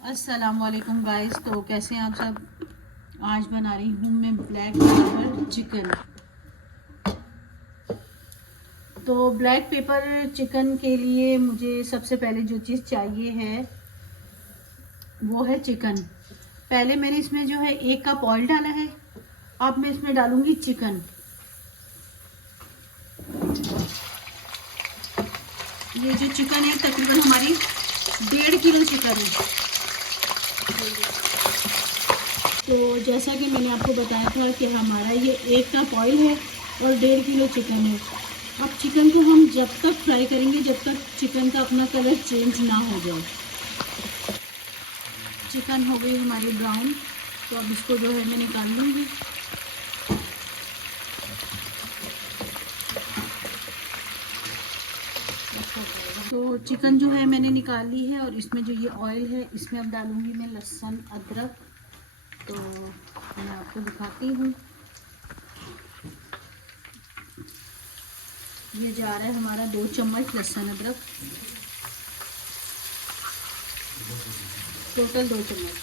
अस्सलामुअलैकुम गाइस। तो कैसे हैं आप सब। आज बना रही हूँ मैं ब्लैक पेपर चिकन। तो ब्लैक पेपर चिकन के लिए मुझे सबसे पहले जो चीज़ चाहिए है वो है चिकन। पहले मैंने इसमें जो है 1 कप ऑयल डाला है। अब मैं इसमें डालूंगी चिकन। ये जो चिकन है तकरीबन हमारी 1.5 किलो चिकन है। तो जैसा कि मैंने आपको बताया था कि हमारा ये 1 कप ऑयल है और 1.5 किलो चिकन है। अब चिकन को हम जब तक फ्राई करेंगे जब तक चिकन का अपना कलर चेंज ना हो जाए। चिकन हो गई हमारी ब्राउन, तो अब इसको जो है मैं निकाल लूँगी। तो चिकन जो है मैंने निकाल ली है और इसमें जो ये ऑयल है इसमें अब डालूँगी मैं लहसुन अदरक। तो मैं आपको दिखाती हूँ। ये जा रहा है हमारा 2 चम्मच लहसुन अदरक, टोटल 2 चम्मच।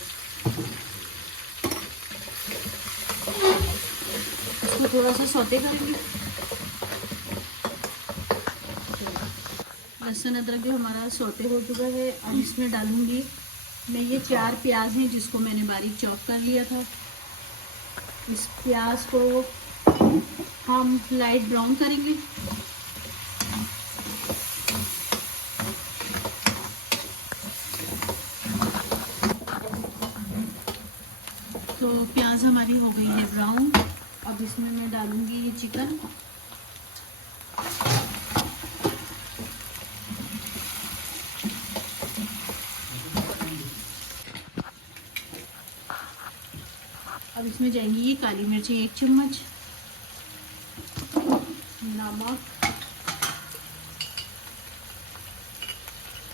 इसको थोड़ा सा सौते करेंगे। लहसुन अदरक जो हमारा सौते हो चुका है, अब इसमें डालूंगी मैं ये 4 प्याज हैं जिसको मैंने बारीक चॉप कर लिया था। इस प्याज को हम लाइट ब्राउन करेंगे। तो प्याज हमारी हो गई है ब्राउन। अब इसमें मैं डालूंगी ये चिकन। अब इसमें जाएंगी ये काली मिर्ची 1 चम्मच,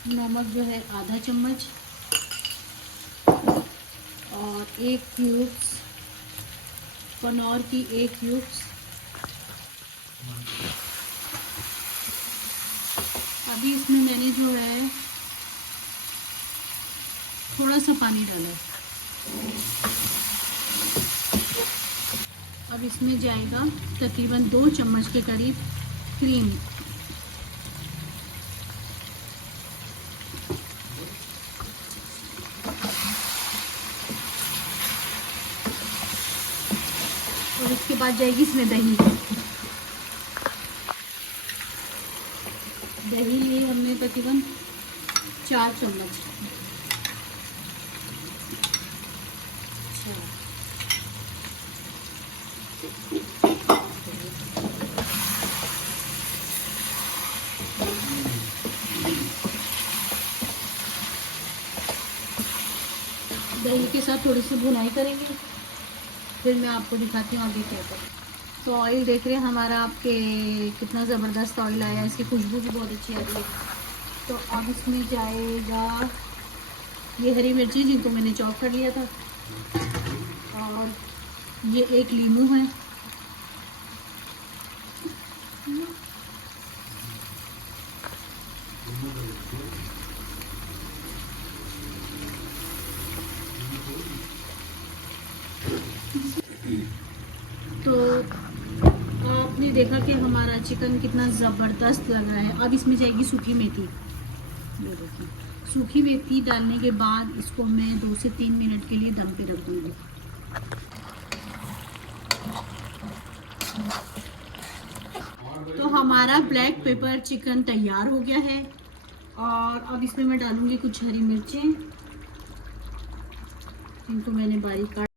नमक जो है आधा चम्मच और 1 क्यूब्स कनौर की 1 क्यूब्स। अभी इसमें मैंने जो है थोड़ा सा पानी डाला है। अब इसमें जाएगा तकरीबन 2 चम्मच के करीब क्रीम। और उसके बाद जाएगी इसमें दही। दही लिए हमने तकरीबन 4 चम्मच। दही के साथ थोड़ी सी भुनाई करेंगे, फिर मैं आपको दिखाती हूँ आगे क्या करें। तो ऑयल देख रहे हैं हमारा आपके कितना ज़बरदस्त ऑयल आया है। इसकी खुशबू भी बहुत अच्छी आ रही है। तो अब इसमें जाएगा ये हरी मिर्ची जिनको मैंने चॉप कर लिया था, और ये 1 लीमू है। तो आपने देखा कि हमारा चिकन कितना ज़बरदस्त लग रहा है। अब इसमें जाएगी सूखी मेथी। ये देखिए, सूखी मेथी डालने के बाद इसको मैं 2 से 3 मिनट के लिए दम पे रख दूँगी। तो हमारा ब्लैक पेपर चिकन तैयार हो गया है। और अब इसमें मैं डालूँगी कुछ हरी मिर्चें जिनको मैंने बारीक काट